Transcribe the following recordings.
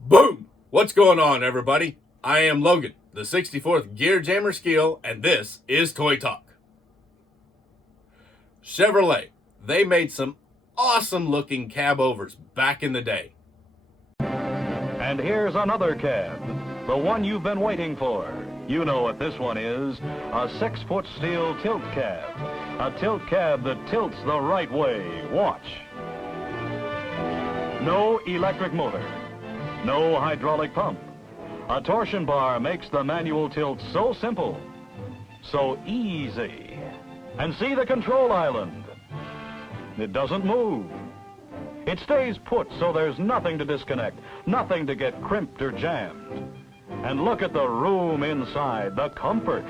Boom! What's going on, everybody? I am Logan, the 64th Gear Jammer Skeele, and this is Toy Talk. Chevrolet, they made some awesome looking cab overs back in the day. And here's another cab, the one you've been waiting for. You know what this one is, a 6-foot steel tilt cab. A tilt cab that tilts the right way. Watch. No electric motor. No hydraulic pump. A torsion bar makes the manual tilt so simple, so easy. And see the control island. It doesn't move. It stays put so there's nothing to disconnect, nothing to get crimped or jammed. And look at the room inside, the comfort.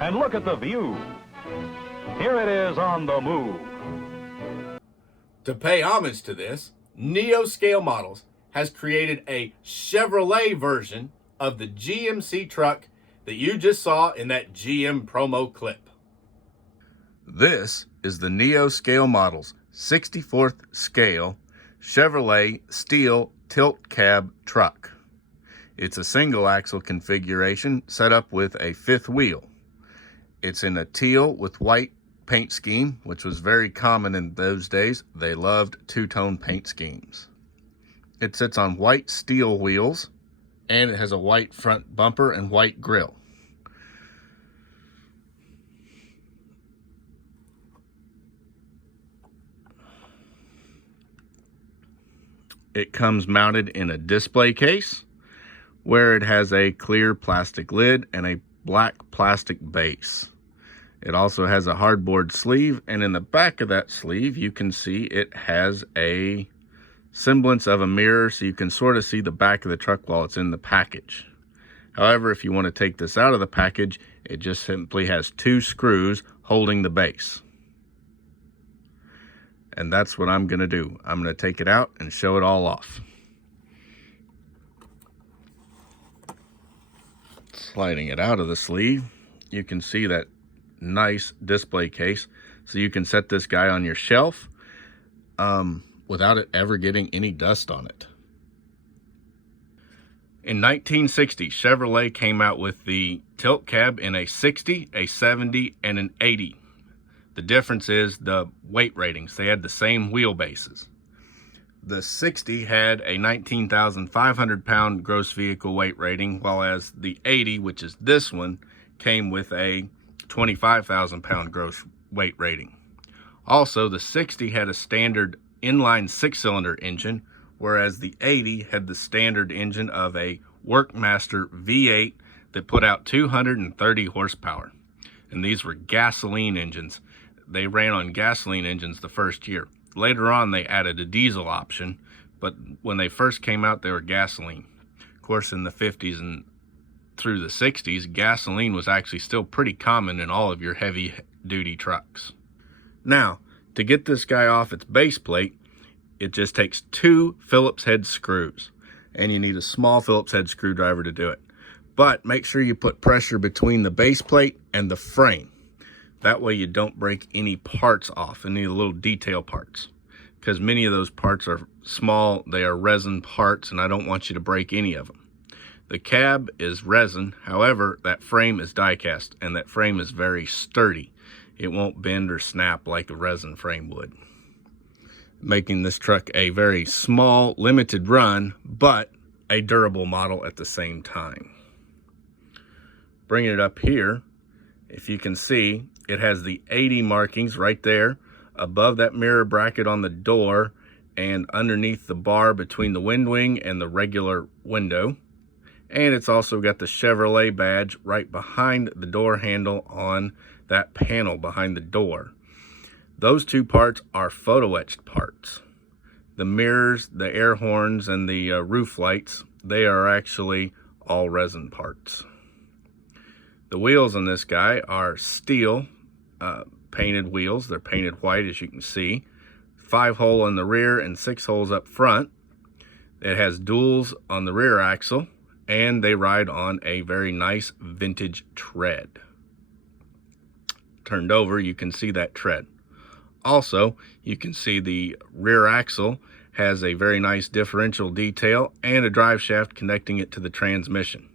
And look at the view. Here it is on the move. To pay homage to this, Neo Scale Models has created a Chevrolet version of the GMC truck that you just saw in that GM promo clip. This is the Neo Scale Models 64th scale Chevrolet steel tilt cab truck. It's a single axle configuration set up with a fifth wheel. It's in a teal with white paint scheme, which was very common in those days. They loved two-tone paint schemes. It sits on white steel wheels, and it has a white front bumper and white grille. It comes mounted in a display case where it has a clear plastic lid and a black plastic base. It also has a hardboard sleeve, and in the back of that sleeve you can see it has a semblance of a mirror, so you can sort of see the back of the truck while it's in the package. However, if you want to take this out of the package, it just simply has two screws holding the base. And that's what I'm going to do. I'm going to take it out and show it all off. Sliding it out of the sleeve, you can see that nice display case, so you can set this guy on your shelf without it ever getting any dust on it. In 1960, Chevrolet came out with the tilt cab in a 60, a 70, and an 80. The difference is the weight ratings. They had the same wheelbases. The 60 had a 19,500 pound gross vehicle weight rating, while as the 80, which is this one, came with a 25,000 pound gross weight rating. Also, the 60 had a standard inline 6-cylinder engine, whereas the 80 had the standard engine of a Workmaster V8 that put out 230 horsepower. And these were gasoline engines. They ran on gasoline engines the first year. Later on, they added a diesel option, but when they first came out, they were gasoline. Of course, in the 50s and through the 60s, gasoline was actually still pretty common in all of your heavy-duty trucks. Now, to get this guy off its base plate, it just takes 2 Phillips head screws, and you need a small Phillips head screwdriver to do it. But make sure you put pressure between the base plate and the frame. That way you don't break any parts off, any little detail parts, because many of those parts are small, they are resin parts, and I don't want you to break any of them. The cab is resin, however, that frame is die cast, and that frame is very sturdy. It won't bend or snap like a resin frame would, making this truck a very small, limited run, but a durable model at the same time. Bringing it up here, if you can see, it has the 80 markings right there above that mirror bracket on the door and underneath the bar between the wind wing and the regular window. And it's also got the Chevrolet badge right behind the door handle on that panel behind the door. Those two parts are photo etched parts. The mirrors, the air horns, and the roof lights, they are actually all resin parts. The wheels on this guy are steel painted wheels. They're painted white, as you can see. 5-hole in the rear and 6 holes up front. It has duals on the rear axle, and they ride on a very nice vintage tread. Turned over, you can see that tread. Also, you can see the rear axle has a very nice differential detail and a drive shaft connecting it to the transmission.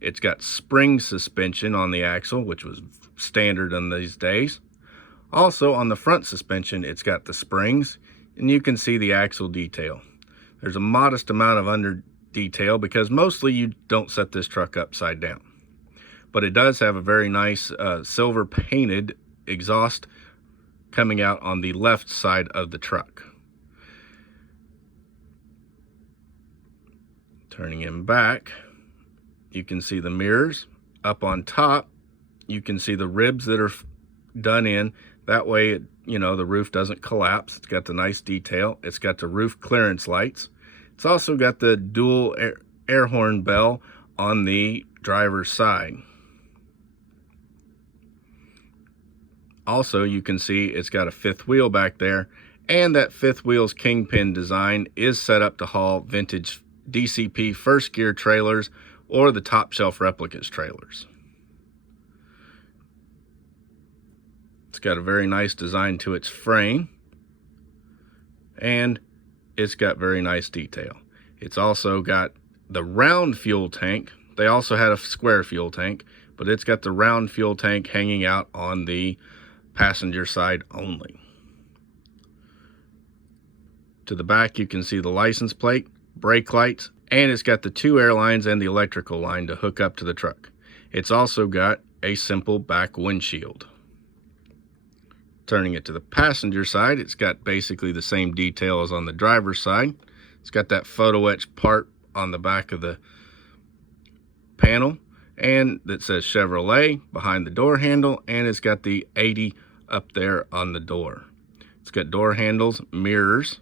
It's got spring suspension on the axle, which was standard in these days. Also on the front suspension, it's got the springs, and you can see the axle detail. There's a modest amount of under detail because mostly you don't set this truck upside down. But it does have a very nice silver painted exhaust coming out on the left side of the truck. Turning him back, you can see the mirrors. Up on top, you can see the ribs that are done in. That way, the roof doesn't collapse. It's got the nice detail. It's got the roof clearance lights. It's also got the dual air horn bell on the driver's side. Also, you can see it's got a fifth wheel back there, and that fifth wheel's kingpin design is set up to haul vintage DCP first gear trailers or the top shelf replicas trailers. It's got a very nice design to its frame, and it's got very nice detail. It's also got the round fuel tank. They also had a square fuel tank, but it's got the round fuel tank hanging out on the passenger side only. To the back, you can see the license plate, brake lights, and it's got the two air lines and the electrical line to hook up to the truck. It's also got a simple back windshield. Turning it to the passenger side, it's got basically the same detail as on the driver's side. It's got that photo etched part on the back of the panel, and that says Chevrolet behind the door handle, and it's got the 80 up there on the door. It's got door handles, mirrors,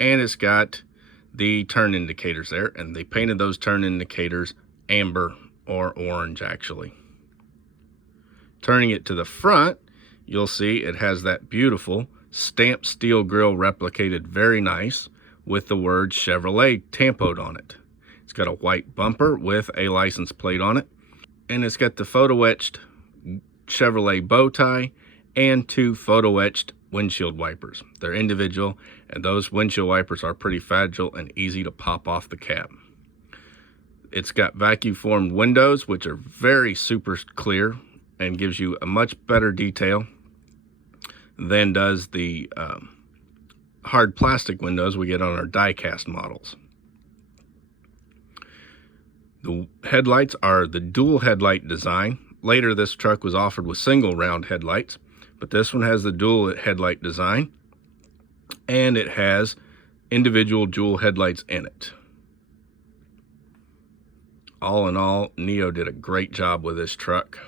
and it's got the turn indicators there, and they painted those turn indicators amber or orange actually. Turning it to the front, you'll see it has that beautiful stamped steel grille replicated very nice with the word Chevrolet tampoed on it. It's got a white bumper with a license plate on it, and it's got the photo etched Chevrolet bow tie and two photo etched windshield wipers. They're individual, and those windshield wipers are pretty fragile and easy to pop off the cab. It's got vacuum formed windows, which are very super clear and gives you a much better detail than does the hard plastic windows we get on our die-cast models. The headlights are the dual headlight design. Later, this truck was offered with single round headlights, but this one has the dual headlight design, and it has individual dual headlights in it. All in all, Neo did a great job with this truck.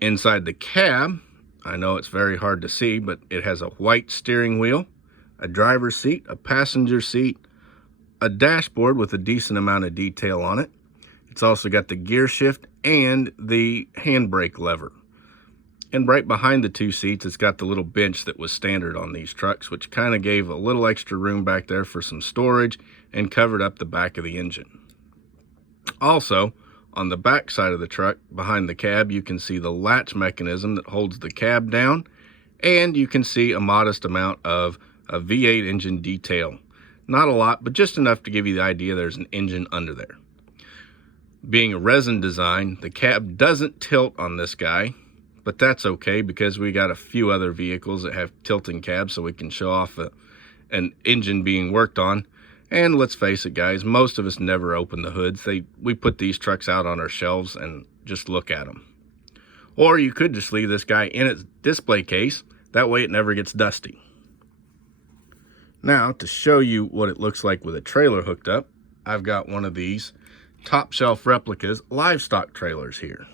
Inside the cab, I know it's very hard to see, but it has a white steering wheel, a driver's seat, a passenger seat, a dashboard with a decent amount of detail on it. It's also got the gear shift and the handbrake lever. And right behind the two seats, it's got the little bench that was standard on these trucks, which kind of gave a little extra room back there for some storage and covered up the back of the engine. Also, on the back side of the truck, behind the cab, you can see the latch mechanism that holds the cab down, and you can see a modest amount of a V8 engine detail. Not a lot, but just enough to give you the idea there's an engine under there. Being a resin design, the cab doesn't tilt on this guy, but that's okay because we got a few other vehicles that have tilting cabs, so we can show off an engine being worked on. And let's face it, guys, most of us never open the hoods. We put these trucks out on our shelves and just look at them. Or you could just leave this guy in its display case. That way it never gets dusty. Now, to show you what it looks like with a trailer hooked up, I've got one of these top shelf replicas livestock trailers here.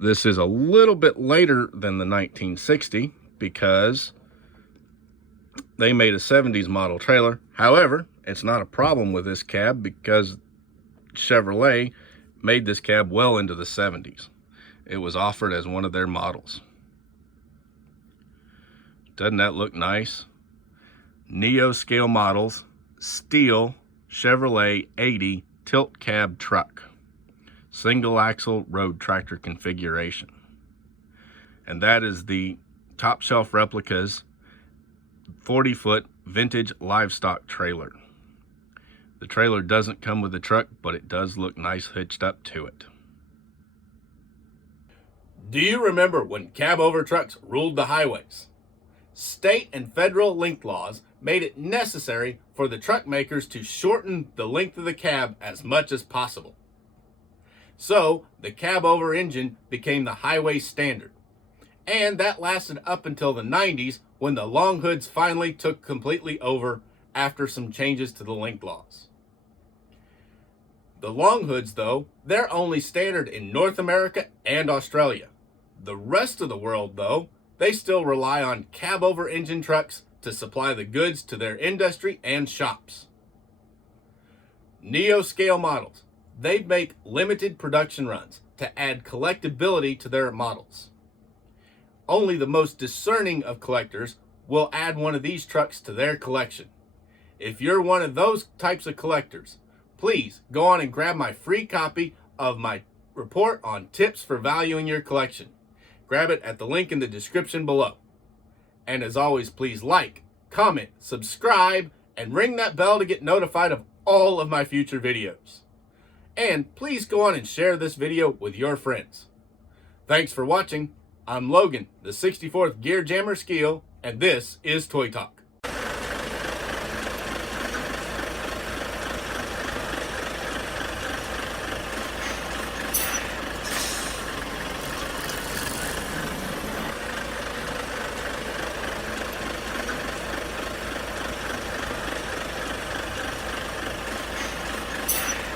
This is a little bit later than the 1960 because they made a 70s model trailer. However, it's not a problem with this cab because Chevrolet made this cab well into the 70s. It was offered as one of their models. Doesn't that look nice? Neo scale models, steel Chevrolet 80 tilt cab truck. Single axle road tractor configuration. And that is the top shelf replicas 40-foot vintage livestock trailer. The trailer doesn't come with the truck, but it does look nice hitched up to it. Do you remember when cab-over trucks ruled the highways? State and federal length laws made it necessary for the truck makers to shorten the length of the cab as much as possible. So, the cab-over engine became the highway standard. And that lasted up until the 90s when the long hoods finally took completely over after some changes to the length laws. The long hoods, though, they're only standard in North America and Australia. The rest of the world, though, they still rely on cab-over engine trucks to supply the goods to their industry and shops. Neo-scale models, they make limited production runs to add collectability to their models. Only the most discerning of collectors will add one of these trucks to their collection. If you're one of those types of collectors, please go on and grab my free copy of my report on tips for valuing your collection. Grab it at the link in the description below. And as always, please like, comment, subscribe, and ring that bell to get notified of all of my future videos. And please go on and share this video with your friends. Thanks for watching. I'm Logan, the 64th Gear Jammer Skeele, and this is Toy Talk.